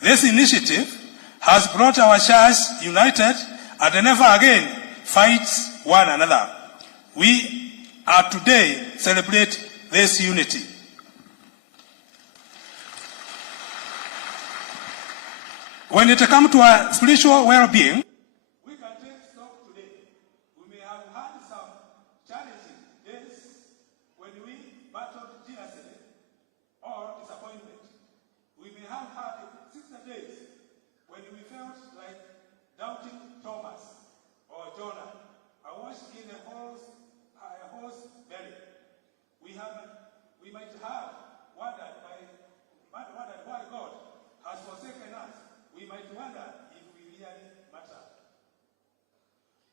This initiative has brought our church united and never again fights one another. We are today celebrate this unity. When it comes to our spiritual well-being, we can take stock today. We may have had some challenging days when we battled jealousy or disappointment. We may have had 60 days when we felt like doubting Thomas or Jonah, washed in a horse belly. We might have wondered why God has forsaken us. We might wonder if we really matter.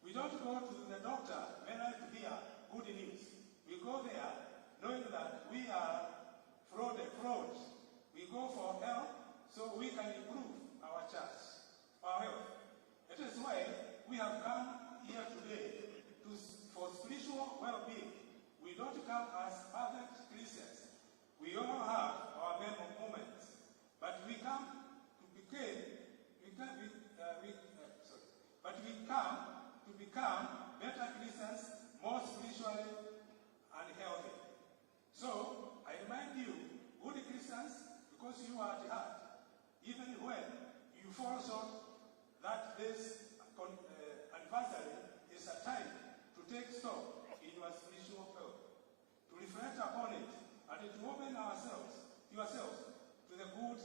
We don't go to the doctor merely to hear good news. We go there knowing that we are fraud. We go for help so we can improve our church, our health. It is why we have come here today for spiritual well-being. We don't come as perfect Christians. We all have our moments, but we come to become better Christians, more spiritually and healthy. So I remind you, good Christians, because you are at heart, even when you fall short, that this anniversary is a time to take stock in your spiritual health, to reflect upon it, and to open yourselves to the good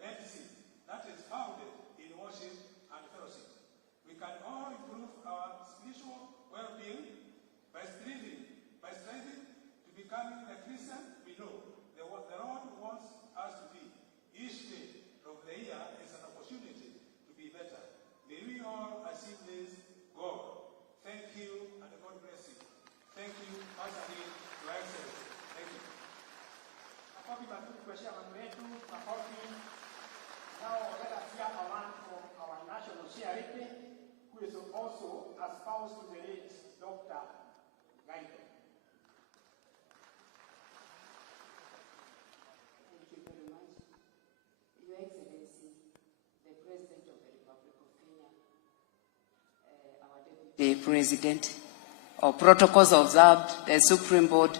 medicine that is founded in worship and fellowship. We can all improve our spiritual well-being by striving to becoming the Christian we know the Lord wants us to be. Each day of the year is an opportunity to be better. May we all achieve this goal. Thank you, and God bless you. Thank you, Pastor Lee, Your Excellency. Thank you. Now let us hear a word from our national CRP, who is also a spouse to the late Dr. Ruto. Thank you very much. Your Excellency, the President of the Republic of Kenya, our Deputy President, our protocols observed, the Supreme Board,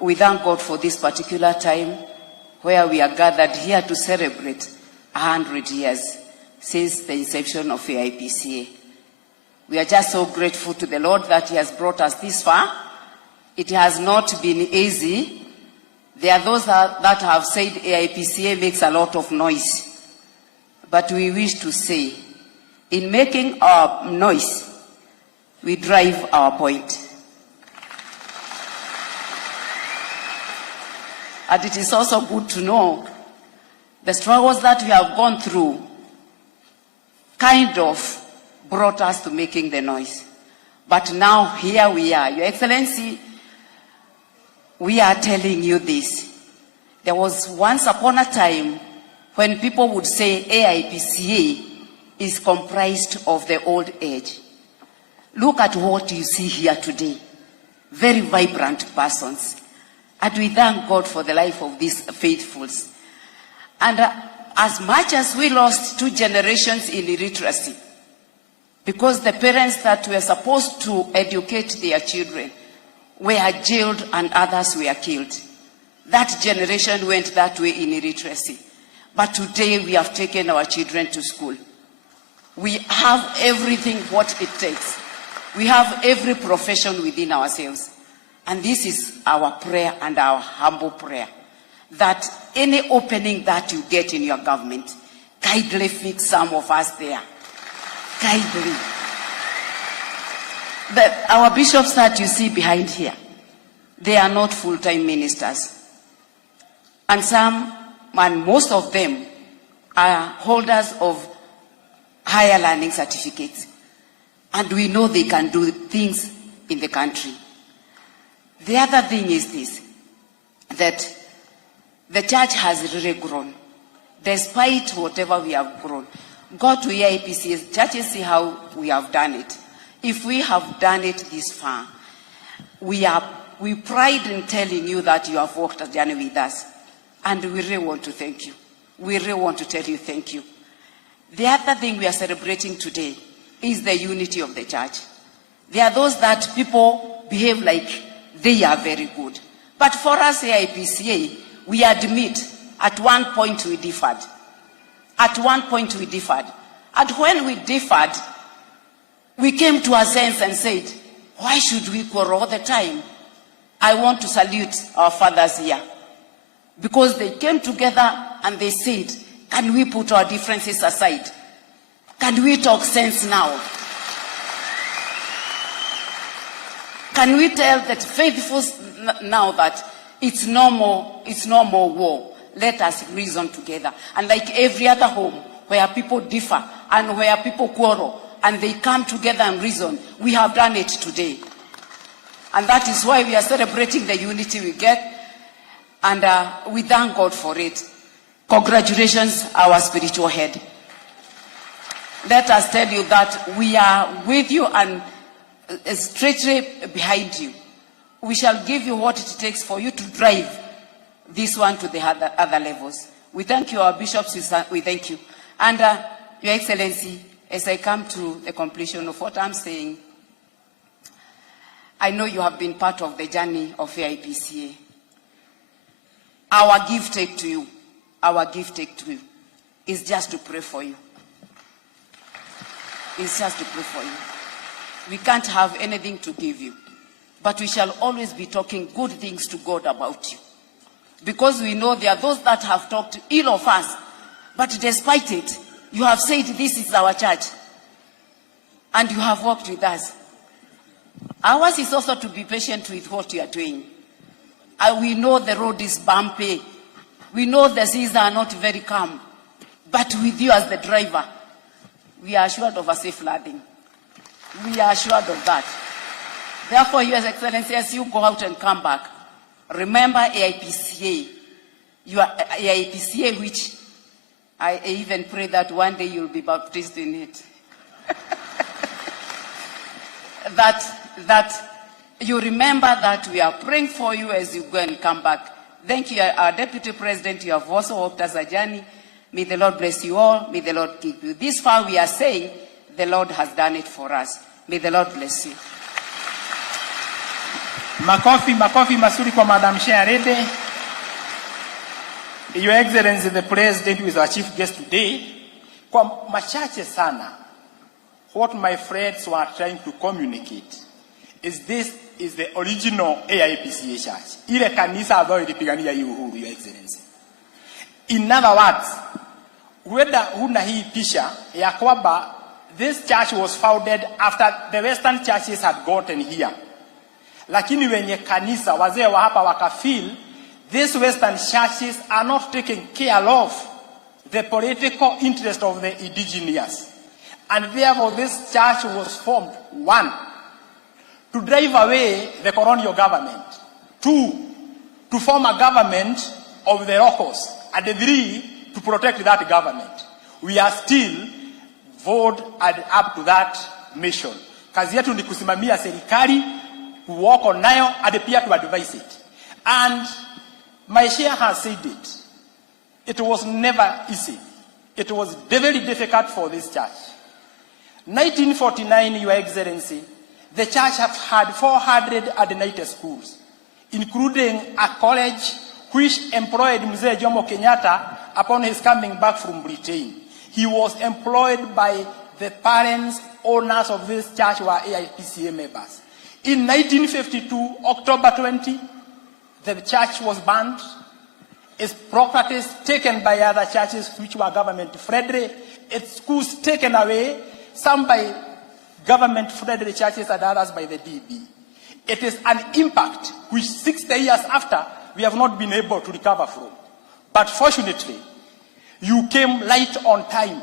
we thank God for this particular time where we are gathered here to celebrate 100 years since the inception of AIPCA. We are just so grateful to the Lord that He has brought us this far. It has not been easy. There are those that have said AIPCA makes a lot of noise. But we wish to say, in making our noise, we drive our point. And it is also good to know the struggles that we have gone through kind of brought us to making the noise. But now here we are. Your Excellency, we are telling you this. There was once upon a time when people would say AIPCA is comprised of the old age. Look at what you see here today. Very vibrant persons. And we thank God for the life of these faithfuls. And as much as we lost 2 generations in illiteracy, because the parents that were supposed to educate their children were jailed and others were killed. That generation went that way in illiteracy. But today we have taken our children to school. We have everything what it takes. We have every profession within ourselves. And this is our prayer and our humble prayer, that any opening that you get in your government, kindly fix some of us there. Kindly. Our bishops that you see behind here, they are not full-time ministers. And most of them are holders of higher learning certificates. And we know they can do things in the country. The other thing is this, that the church has really grown. Despite whatever we have grown. Go to AIPCA, churches see how we have done it. If we have done it this far, we pride in telling you that you have walked a journey with us. And we really want to thank you. We really want to tell you thank you. The other thing we are celebrating today is the unity of the church. There are those that people behave like they are very good. But for us, AIPCA, we admit at one point we differed. At one point we differed. And when we differed, we came to a sense and said, why should we quarrel all the time? I want to salute our fathers here. Because they came together and they said, can we put our differences aside? Can we talk sense now? Can we tell that faithfuls now that it's no more war? Let us reason together. And like every other home where people differ and where people quarrel and they come together and reason, we have done it today. And that is why we are celebrating the unity we get. And we thank God for it. Congratulations, our spiritual head. Let us tell you that we are with you and straightly behind you. We shall give you what it takes for you to drive this one to the other levels. We thank you, our bishops, we thank you. And Your Excellency, as I come to the completion of what I'm saying, I know you have been part of the journey of AIPCA. Our gift take to you, is just to pray for you. It's just to pray for you. We can't have anything to give you, but we shall always be talking good things to God about you. Because we know there are those that have talked ill of us, but despite it, you have said this is our church, and you have worked with us. Ours is also to be patient with what you are doing. We know the road is bumpy. We know the seas are not very calm. But with you as the driver, we are assured of a safe landing. We are assured of that. Therefore, Your Excellency, as you go out and come back, remember AIPCA. You are AIPCA, which I even pray that one day you'll be baptized in it. that you remember that we are praying for you as you go and come back. Thank you, our Deputy President. You have also worked as a journey. May the Lord bless you all. May the Lord keep you. This far we are saying the Lord has done it for us. May the Lord bless you. Makofi masuri kwa Madam Sharede. Your Excellency the President, who is our chief guest today, kwa machache sana, what my friends were trying to communicate is this is the original AIPCA church. Ile kanisa ambayo ilipigania hii uhuru, Your Excellency. In other words, whether huna hii pisha ya kwamba this church was founded after the Western churches had gotten here. Lakini wenye kanisa, wazee wa hapa wakafeel, these Western churches are not taking care of the political interest of the indigenous. And therefore this church was formed, one, to drive away the colonial government. Two, to form a government of the locals. And three, to protect that government. We are still vowed and up to that mission. Kazi yetu ni kusimamia serikali, kuwako nayo, and pia to advise it. And my chair has said it. It was never easy. It was very difficult for this church. 1949, Your Excellency, the church has had 490 schools, including a college which employed Mzee Jomo Kenyatta upon his coming back from Britain. He was employed by the parents, owners of this church were AIPCA members. In 1952, October 20, the church was burned. Its properties taken by other churches which were government-friendly. Its schools taken away, some by government-friendly churches and others by the DB. It is an impact which 60 years after, we have not been able to recover from. But fortunately, you came right on time.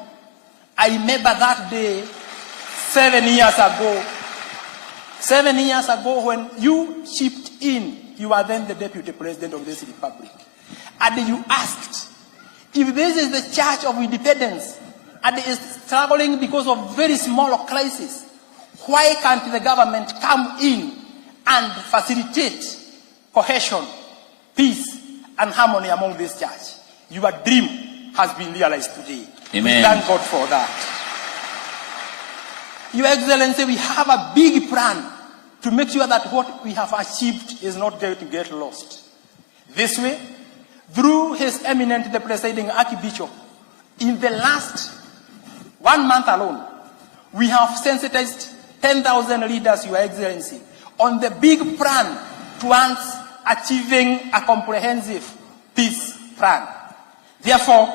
I remember that day 7 years ago. 7 years ago when you chipped in, you were then the Deputy President of this Republic. And you asked, if this is the Church of Independence and is struggling because of very small crisis, why can't the government come in and facilitate cohesion, peace, and harmony among this church. Your dream has been realized today. Amen. We thank God for that. Your Excellency, we have a big plan to make sure that what we have achieved is not going to get lost. This way, through His Eminence, the Presiding Archbishop, in the last 1 month alone, we have sensitized 10,000 leaders, Your Excellency, on the big plan towards achieving a comprehensive peace plan. Therefore,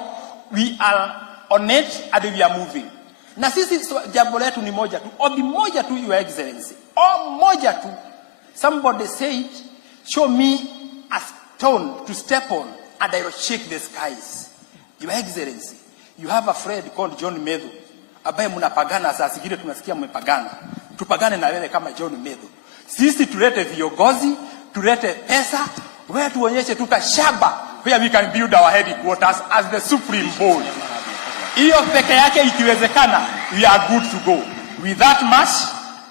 we are on it and we are moving. Na sisi jambo letu ni moja tu, ombi moja tu, Your Excellency. Moja tu. Somebody said, show me a stone to step on and I will shake the skies. Your Excellency, you have a friend called John Medho, ambaye mnapagana saa zingine tunasikia mmepagana. Tupagane na wewe kama John Medho. Sisi tulete viongozi, tulete pesa, wewe tuonyeshe tukashaba where we can build our headquarters as the supreme board. Hiyo peke yake ikiwezekana, we are good to go. With that much,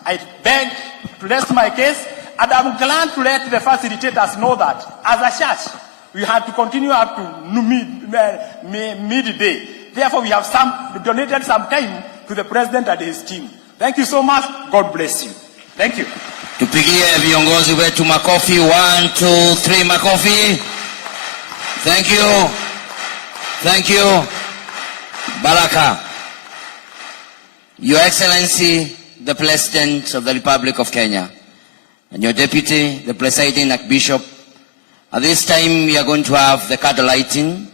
I beg to rest my case, and I'm glad to let the facilitators know that as a church, we had to continue up to midday. Therefore, we have donated some time to the President and his team. Thank you so much. God bless you. Thank you. Tupigie viongozi wetu makofi. 1, 2, 3 makofi. Thank you. Thank you. Baraka. Your Excellency, the President of the Republic of Kenya, and your Deputy, the Presiding Archbishop, at this time we are going to have the candle lighting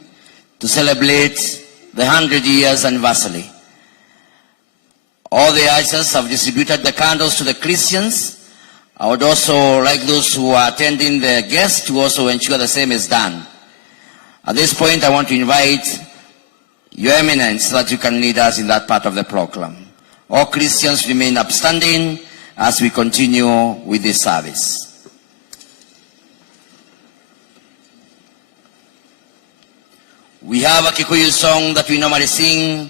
to celebrate the 100 years anniversary. All the ushers have distributed the candles to the Christians. I would also like those who are attending the guests to also ensure the same is done. At this point, I want to invite Your Eminence so that you can lead us in that part of the program. All Christians remain upstanding as we continue with this service. We have a Kikuyu song that we normally sing.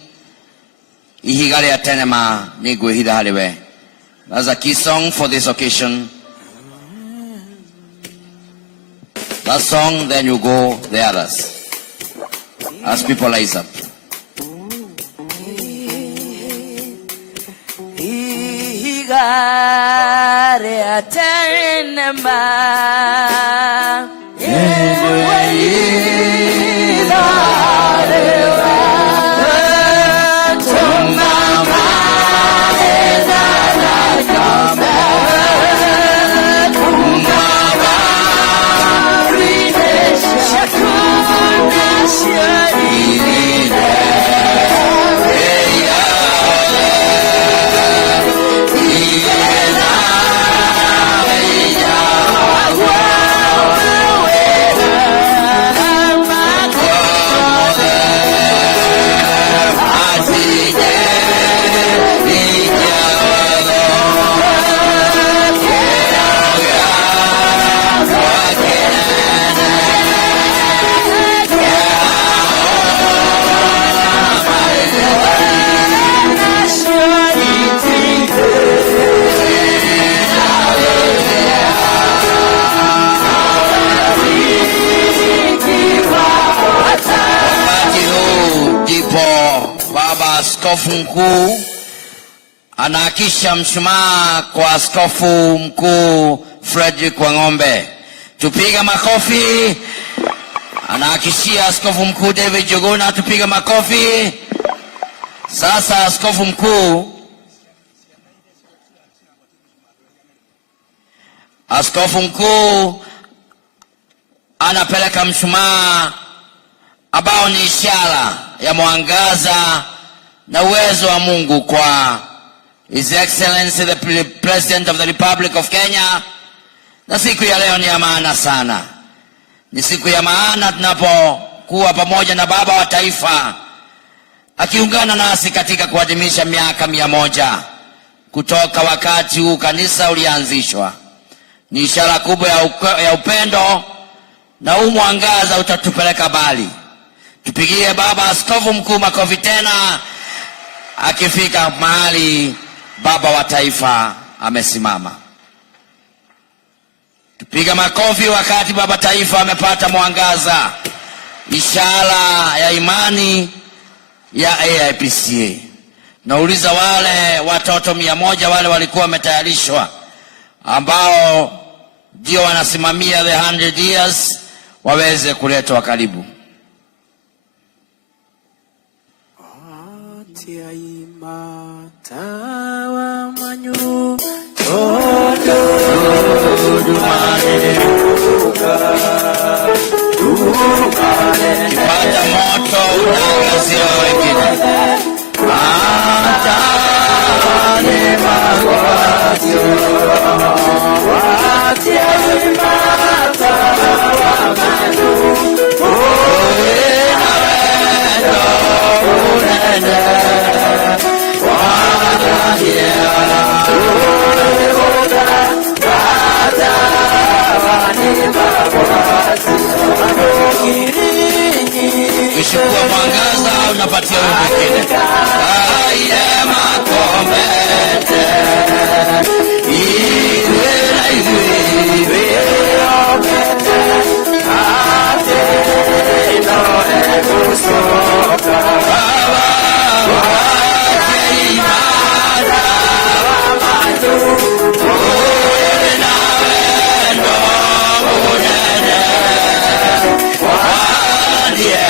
Ihigale atenema nigwe hidahalewe. That's a key song for this occasion. That song, then you go the others. As people rise up. Ihigale atenema Askofu mkuu anaakisha mshumaa kwa askofu mkuu Frederick Wang'ombe. Tupiga makofi. Anaakishia askofu mkuu David Jogona. Tupiga makofi. Sasa askofu mkuu anapeleka mshumaa ambao ni ishara ya mwangaza na uwezo wa Mungu kwa His Excellency the President of the Republic of Kenya. Na siku ya leo ni ya maana sana. Ni siku ya maana tunapokuwa pamoja na baba wa taifa akiungana nasi katika kuadhimisha miaka 100 kutoka wakati huu kanisa ulianzishwa. Ni ishara kubwa ya upendo na huu mwangaza utatupeleka mbali. Tupigie baba askofu mkuu makofi tena akifika mahali baba wa taifa amesimama. Tupiga makofi wakati baba taifa amepata mwangaza, ishara ya imani ya AIPCA. Nauliza wale watoto 100 wale walikuwa wametayarishwa, ambao ndio wanasimamia the 100 years, waweze kuletwa karibu. Kipata moto unangazia wengine. Ukishukua mwangaza unapatia wengine. Aye makomete iwe na iwe okete ate nore kusoka baba wake imara wamatu uwe na wendo unene wadia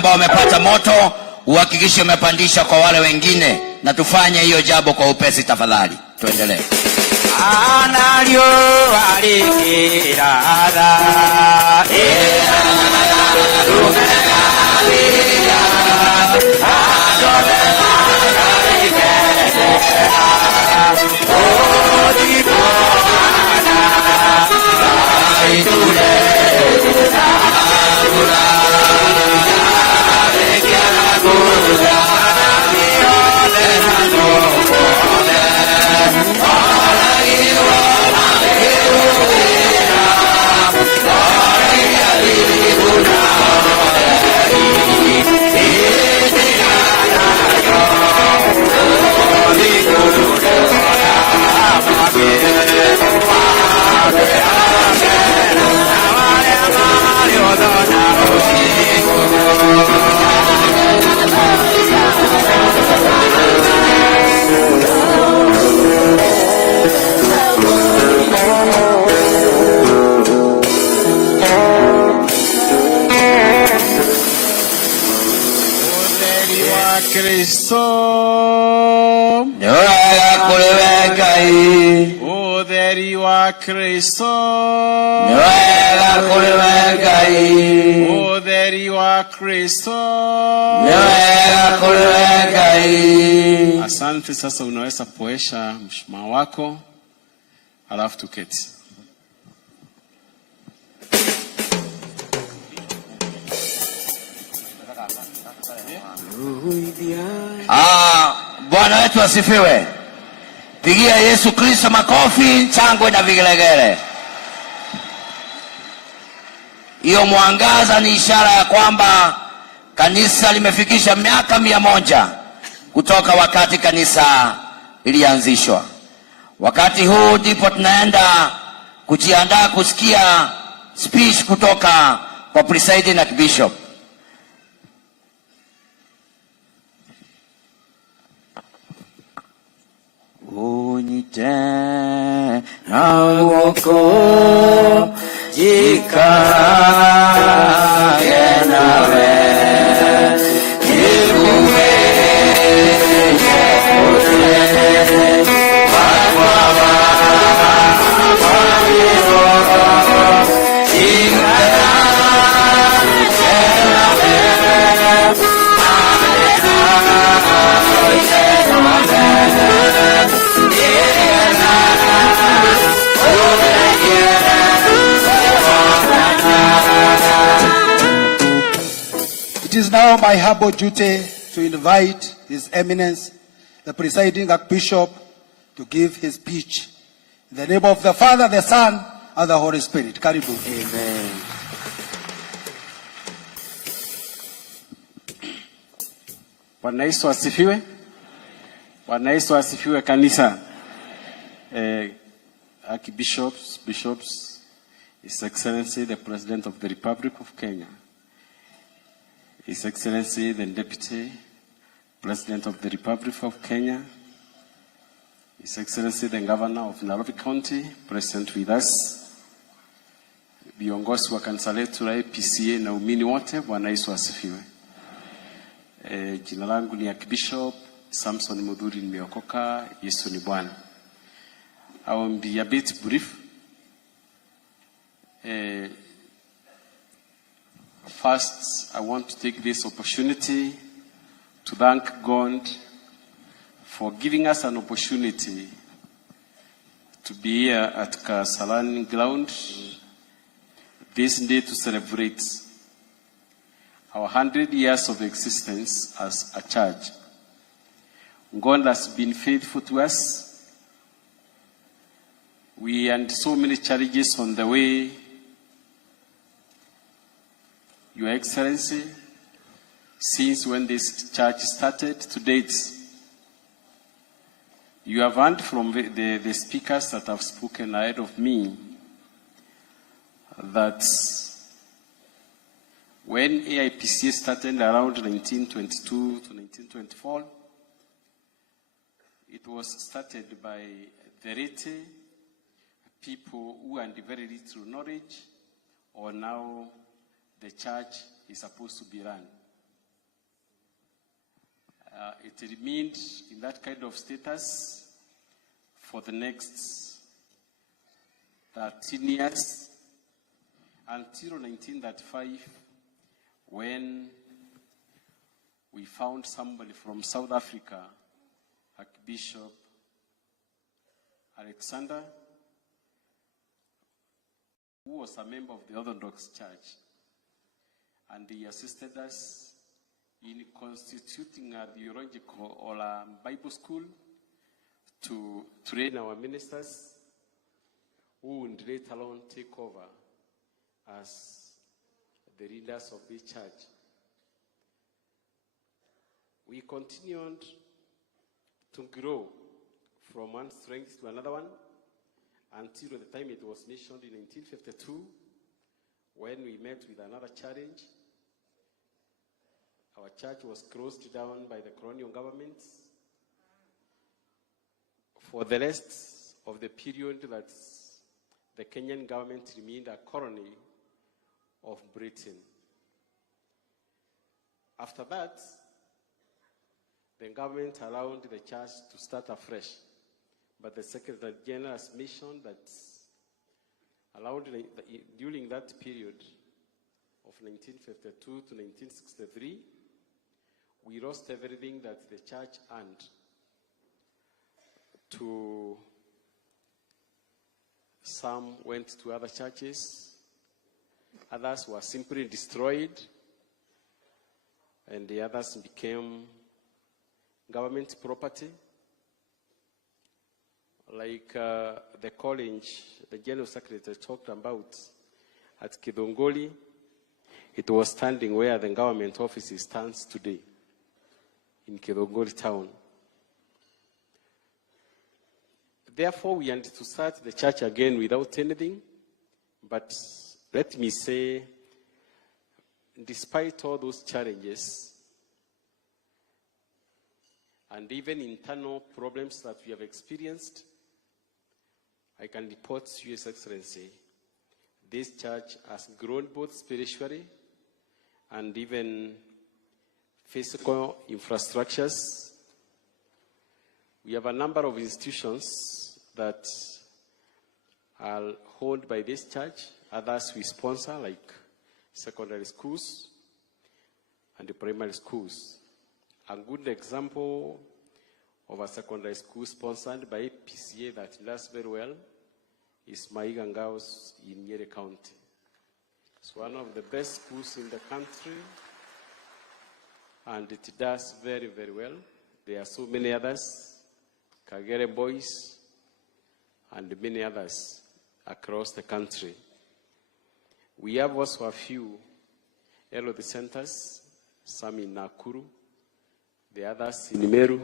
ambao wamepata moto uhakikishe umepandisha kwa wale wengine, na tufanye hiyo jambo kwa upesi tafadhali. Tuendelee. Analio alikirada Kristo niwega kuliwe Ngai utheri wa Kristo niwega kuliwe Ngai. Asante. Sasa unaweza poesha mshumaa wako halafu tuketi. Bwana wetu asifiwe. Pigia Yesu Kristo makofi, changwe na vigelegele. Hiyo mwangaza ni ishara ya kwamba kanisa limefikisha miaka 100 kutoka wakati kanisa ilianzishwa. Wakati huu ndipo tunaenda kujiandaa kusikia speech kutoka kwa presiding archbishop. Unyite na uoko jikage nawe jikuwe jekute wakwa It is now my humble duty to invite His Eminence, the presiding Archbishop, to give his speech. In the name of the Father, the Son, and the Holy Spirit. Karibu. Amen. Bwana Yesu asifiwe. Bwana Yesu asifiwe kanisa. Archbishops, bishops, His Excellency the President of the Republic of Kenya, His Excellency the Deputy President of the Republic of Kenya, His Excellency the Governor of Nairobi County, present with us, viongozi wa kanisa letu la AIPCA na umini wote, Bwana Yesu asifiwe. Jina langu ni Archbishop Samson Mudhuri, nimeokoka. Yesu ni Bwana. I will be a bit brief. First, I want to take this opportunity to thank God for giving us an opportunity to be here at Kasarani ground this day to celebrate our 100 years of existence as a church. God has been faithful to us. We had so many challenges on the way. Your Excellency, since when this church started to date, you have heard from the speakers that have spoken ahead of me that when AIPCA started around 1922 to 1924, it was started by the Rete people who had very little knowledge, or now the church is supposed to be run. It remained in that kind of status for the next 13 years until 1935, when we found somebody from South Africa, Archbishop Alexander, who was a member of the Orthodox Church, and he assisted us in constituting a theological or a Bible school to train our ministers, who would later on take over as the leaders of this church. We continued to grow from one strength to another one until the time it was mentioned in 1952, when we met with another challenge. Our church was closed down by the colonial governments. For the rest of the period that the Kenyan government remained a colony of Britain. After that, the government allowed the church to start afresh. But the Secretary General has mentioned that during that period of 1952 to 1963, we lost everything that the church earned to some went to other churches, others were simply destroyed, and the others became government property. Like the college the General Secretary talked about at Kidongoli, it was standing where the government office stands today, in Kidongoli town. Therefore, we had to start the church again without anything. But let me say, despite all those challenges, and even internal problems that we have experienced, I can report to His Excellency, this church has grown both spiritually and even physical infrastructures. We have a number of institutions that are held by this church, others we sponsor, like secondary schools and the primary schools. A good example of a secondary school sponsored by AIPCA that does very well is Maigangaos in Nyeri County. It's one of the best schools in the country, and it does very, very well. There are so many others, Kagere Boys, and many others across the country. We have also a few health centers, some in Nakuru, the others in Meru,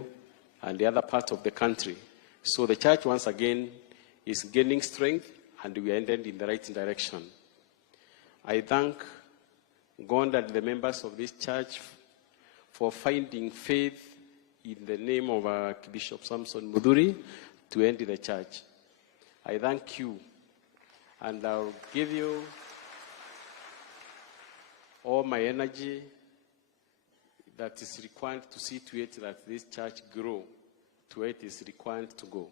and the other part of the country. So the church, once again, is gaining strength, and we are headed in the right direction. I thank God and the members of this church for finding faith in the name of Archbishop Samson Mudhuri to end the church. I thank you, and I'll give you all my energy that is required to see to it that this church grow to where it is required to go.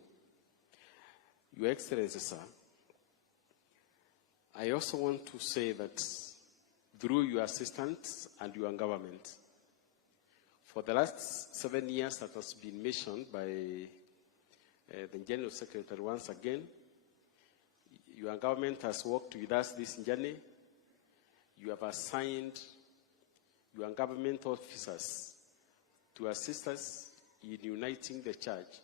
Your Excellency, sir, I also want to say that through your assistance and your government, for the last 7 years that has been mentioned by the General Secretary once again, your government has worked with us this journey. You have assigned your government officers to assist us in uniting the church,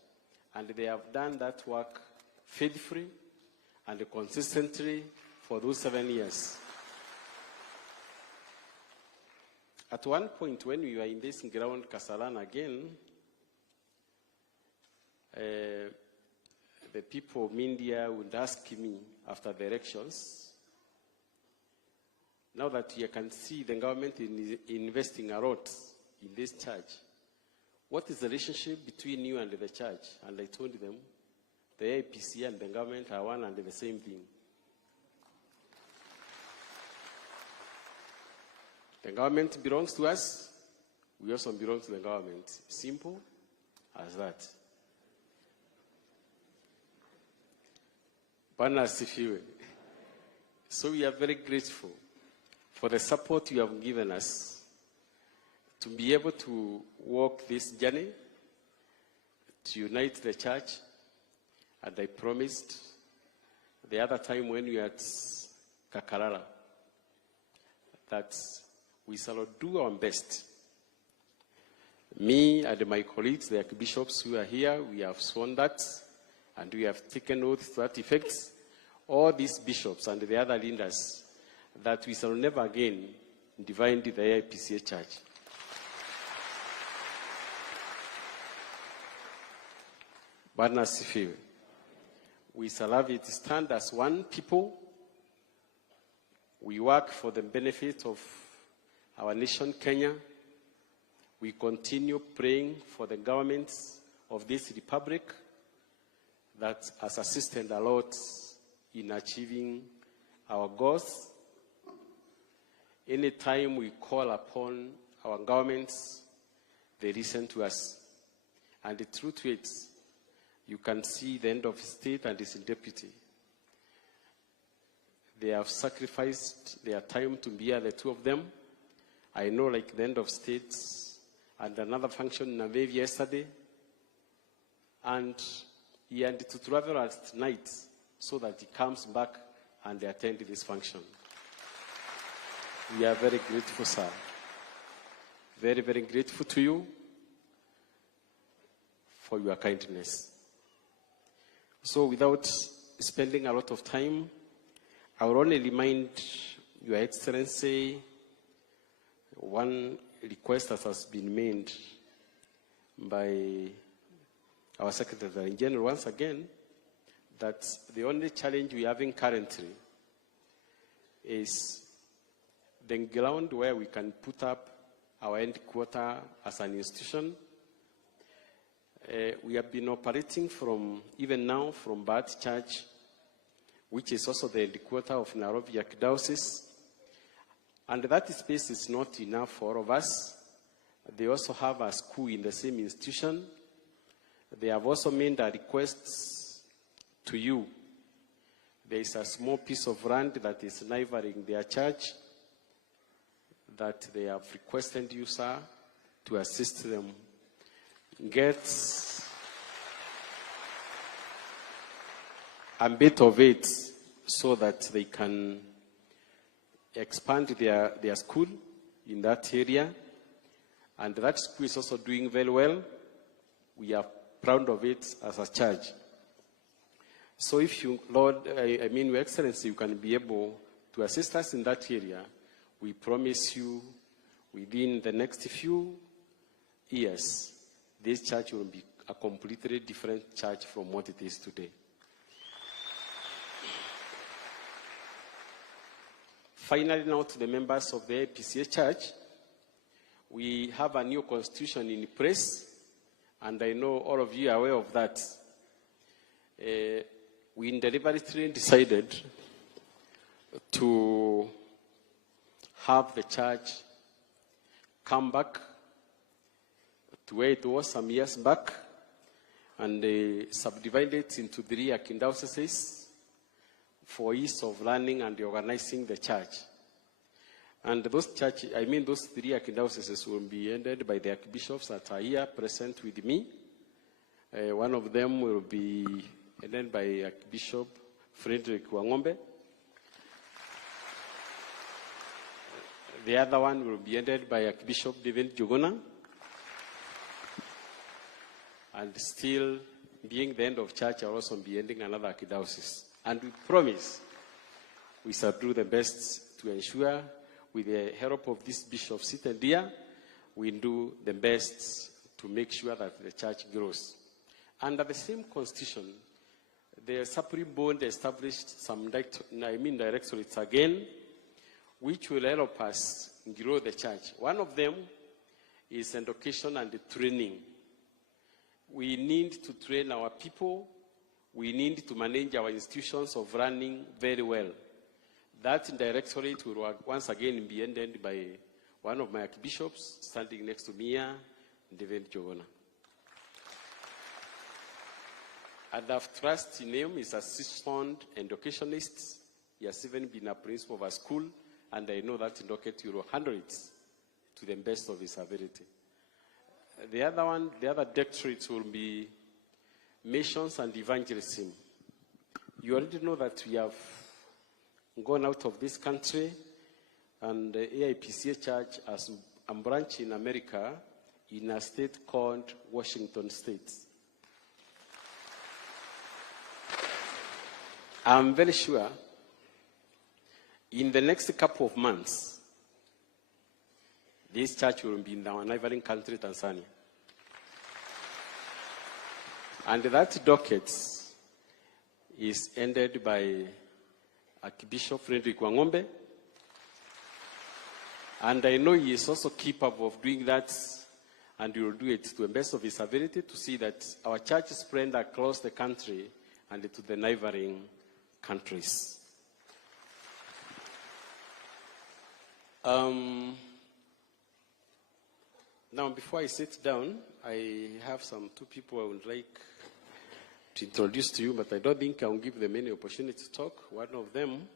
and they have done that work faithfully and consistently for those 7 years. At one point when we were in this ground, Kasarani again, the people of India would ask me after the elections, now that you can see the government investing a lot in this church, what is the relationship between you and the church? And I told them, the AIPCA and the government are one and the same thing. The government belongs to us, we also belong to the government. Simple as that. Bwana asifiwe. So we are very grateful for the support you have given us to be able to walk this journey, to unite the church. And I promised the other time when we were at Kakarara that we shall do our best. Me and my colleagues, the archbishops who are here, we have sworn that, and we have taken oath to that effect. All these bishops and the other leaders, that we shall never again divide the AIPCA church. Bwana asifiwe. We shall have it stand as one people. We work for the benefit of our nation, Kenya. We continue praying for the governments of this republic that has assisted a lot in achieving our goals. Anytime we call upon our governments, they listen to us. And the truth is, you can see the end of state and its deputy. They have sacrificed their time to be here, the two of them. I know, like the end of state and another function in Nairobi yesterday. And he had to travel at night so that he comes back and they attend this function. We are very grateful, sir. Very, very grateful to you for your kindness. So without spending a lot of time, I will only remind Your Excellency one request that has been made by our Secretary General once again, that the only challenge we are having currently is the ground where we can put up our headquarters as an institution. We have been operating even now from Bad Church, which is also the headquarters of Nairobi Archdiocese. And that space is not enough for all of us. They also have a school in the same institution. They have also made a request to you. There is a small piece of land that is neighboring their church that they have requested you, sir, to assist them get a bit of it so that they can expand their school in that area. And that school is also doing very well. We are proud of it as a church. So if you, Lord, Your Excellency, you can be able to assist us in that area, we promise you within the next few years, this church will be a completely different church from what it is today. Finally, now to the members of the AIPCA Church, we have a new constitution in place, and I know all of you are aware of that. We deliberately decided to have the church come back to where it was some years back, and subdivide it into 3 archdioceses for ease of learning and organizing the church. And those 3 archdioceses will be headed by the archbishops that are here present with me. One of them will be headed by Archbishop Frederick Wangombe. The other one will be headed by Archbishop David Juguna. And still, being the end of church, I'll also be ending another archdiocese. And we promise we shall do the best to ensure, with the help of this bishop seated here, we do the best to make sure that the church grows. Under the same constitution, the Supreme Board established some directorates again, which will help us grow the church. One of them is education and training. We need to train our people. We need to manage our institutions of running very well. That directorate will once again be headed by one of my archbishops standing next to me here, David Jogona. And I've trusted in him. He's a seasoned educationist. He has even been a principal of a school and I know that docket will handle it to the best of his ability. The other doctorate will be missions and evangelism. You already know that we have gone out of this country, and the AIPCA Church has a branch in America in a state called Washington State. I'm very sure in the next couple of months, this church will be in our neighboring country, Tanzania. And that docket is ended by Archbishop Frederick Wangombe. And I know he is also capable of doing that, and he will do it to the best of his ability to see that our church is spread across the country and to the neighboring countries. Now, before I sit down, I have two people I would like to introduce to you, but I don't think I will give them any opportunity to talk. One of them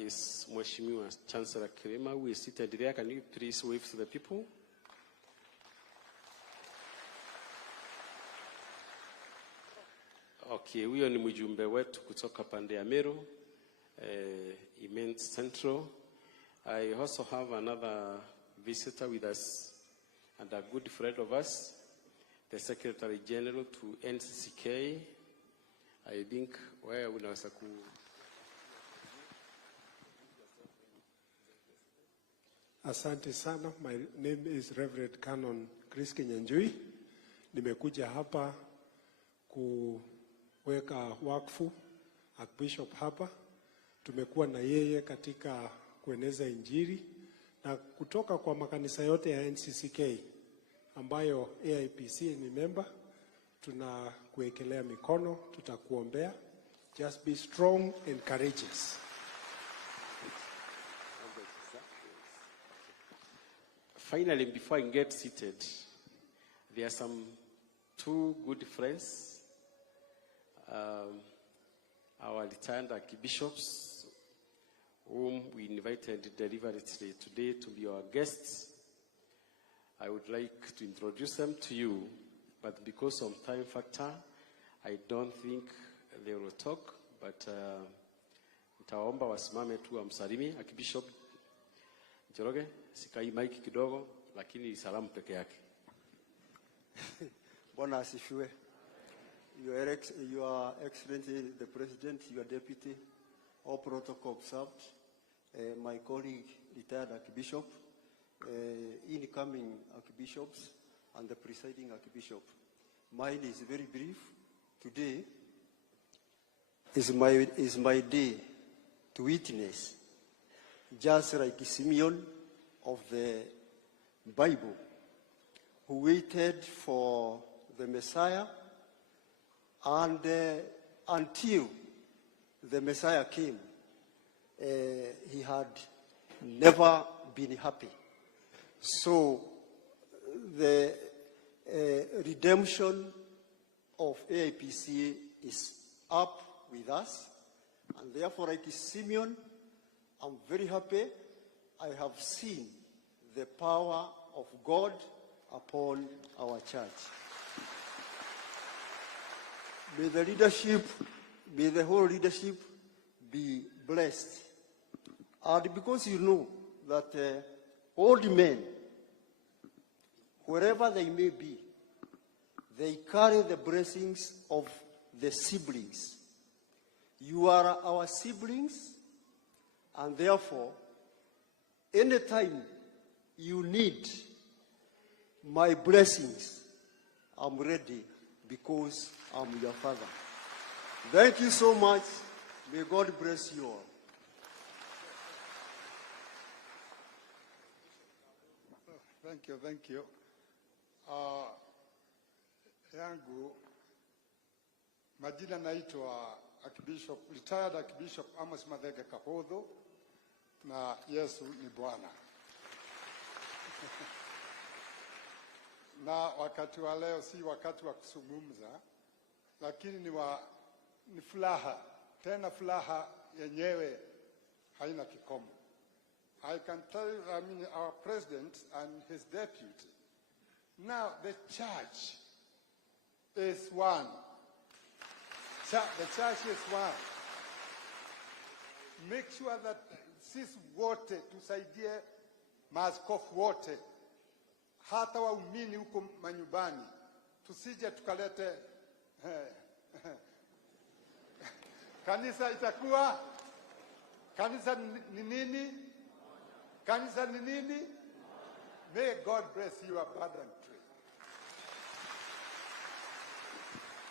is Mheshimiwa Chancellor Kirima, who is seated there. Can you please wave to the people? Okay, huyo ni mjumbe wetu kutoka pande ya Meru, Immense Central. I also have another visitor with us and a good friend of us, the Secretary General to NCCK. I think where unaweza ku Asante sana. My name is Reverend Canon Chris Kinyanjui. Nimekuja hapa kuweka wakfu Archbishop hapa. Tumekuwa na yeye katika kueneza injili na kutoka kwa makanisa yote ya NCCK ambayo AIPC ni member. Tunakuekelea mikono, tutakuombea. Just be strong and courageous. Finally, before I get seated, there are two good friends, our retired archbishops, whom we invited deliberately today to be our guests. I would like to introduce them to you, but because of time factor, I don't think they will talk, but nitaomba wasimame tu wamsalimi Archbishop Njoroge. Sikai maiki kidogo, lakini salamu peke yake. Bwana asifiwe. Your Excellency, the President, your Deputy, all protocol observed, my colleague, retired Archbishop, incoming Archbishops, and the presiding Archbishop. Mine is very brief. Today is my day to witness, just like Simeon of the Bible, who waited for the Messiah, and until the Messiah came, he had never been happy. So the redemption of AIPCA is up with us, and therefore, like Simeon, I'm very happy. I have seen the power of God upon our church. May the leadership, may the whole leadership be blessed. And because you know that old men, wherever they may be, they carry the blessings of the siblings. You are our siblings, and therefore, anytime you need my blessings, I'm ready because I'm your father. Thank you so much. May God bless you all. Thank you. Yangu majina naitwa Archbishop, retired Archbishop Amos Mathenge Kahodho, na Yesu ni Bwana. Na wakati wa leo si wakati wa kusungumza, lakini ni furaha, tena furaha yenyewe haina kikomo. I can tell you, our president and his deputy. Now the church is one. The church is one. Make sure that sisi wote tusaidie maaskofu wote, hata waumini huko manyumbani, tusije tukalete kanisa itakuwa kanisa ni nini? Kanisa ni nini? May God bless you abundantly.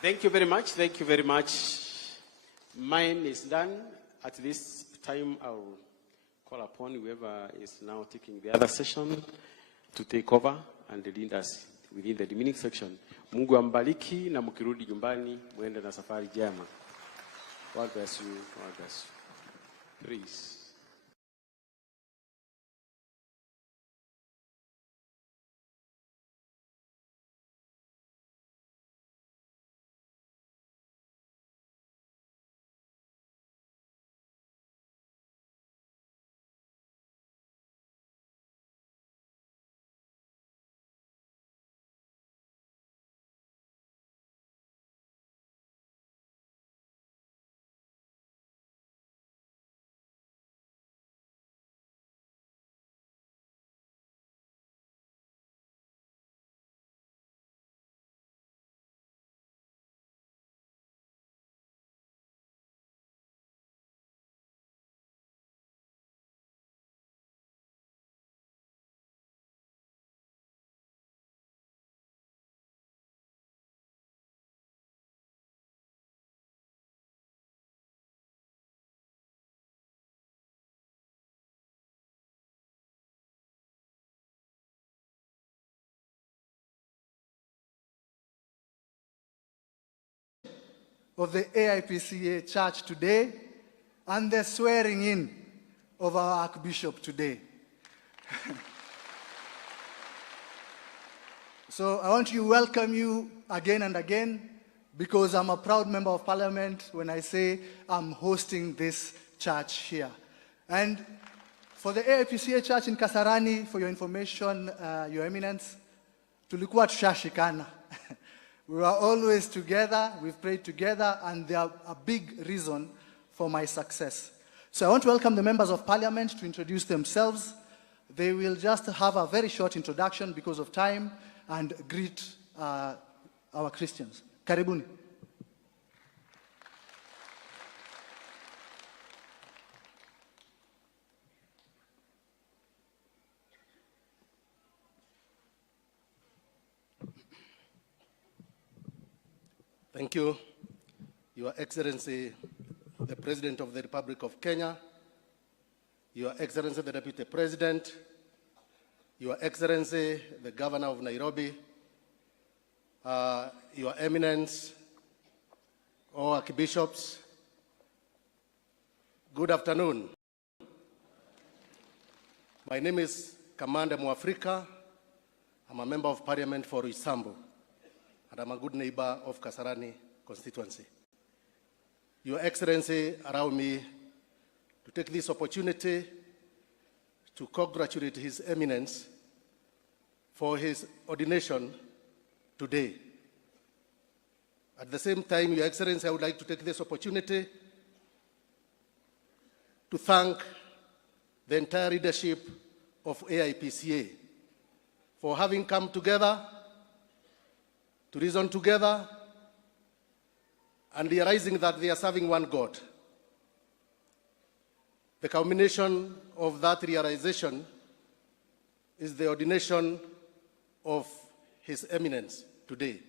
Thank you very much. Thank you very much. Mine is done. At this time, I'll call upon whoever is now taking the other session to take over and lead us within the remaining section. Mungu ambariki na mkirudi nyumbani muende na safari njema. God bless you. God bless you. Please. Of the AIPCA Church today and the swearing in of our Archbishop today. So I want to welcome you again and again, because I'm a proud member of Parliament when I say I'm hosting this church here. And for the AIPCA Church in Kasarani, for your information, Your Eminence, tulikuwa tushashikana. We were always together, we've prayed together, and they are a big reason for my success. So I want to welcome the members of Parliament to introduce themselves. They will just have a very short introduction because of time and greet our Christians. Karibuni. Thank you, Your Excellency, the President of the Republic of Kenya, Your Excellency, the Deputy President, Your Excellency, the Governor of Nairobi, Your Eminence, all Archbishops, good afternoon. My name is Kamande Mwafrika. I'm a member of Parliament for Isambu, and I'm a good neighbor of Kasarani constituency. Your Excellency, allow me to take this opportunity to congratulate His Eminence for his ordination today. At the same time, Your Excellency, I would like to take this opportunity to thank the entire leadership of AIPCA for having come together to reason together and realizing that they are serving one God. The culmination of that realization is the ordination of His Eminence today.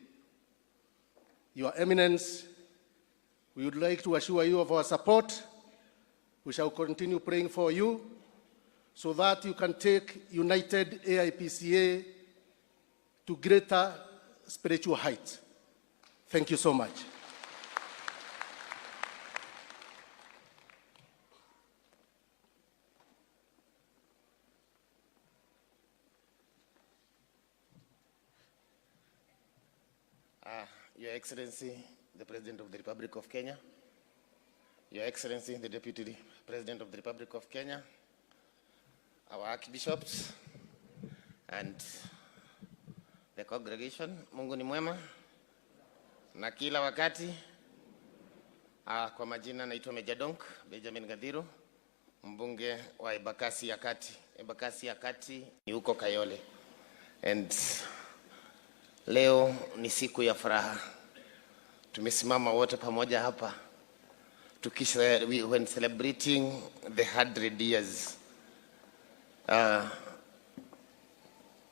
Your Eminence, we would like to assure you of our support. We shall continue praying for you so that you can take united AIPCA to greater spiritual heights. Thank you so much. Your Excellency, the President of the Republic of Kenya, Your Excellency, the Deputy President of the Republic of Kenya, our archbishops, and the congregation. Mungu ni mwema na kila wakati. Kwa majina naitwa Meja Donk Benjamin Gadhiru, mbunge wa Embakasi ya Kati. Embakasi ya Kati ni huko Kayole. And leo ni siku ya furaha. Tumesimama wote pamoja hapa when celebrating the 100 years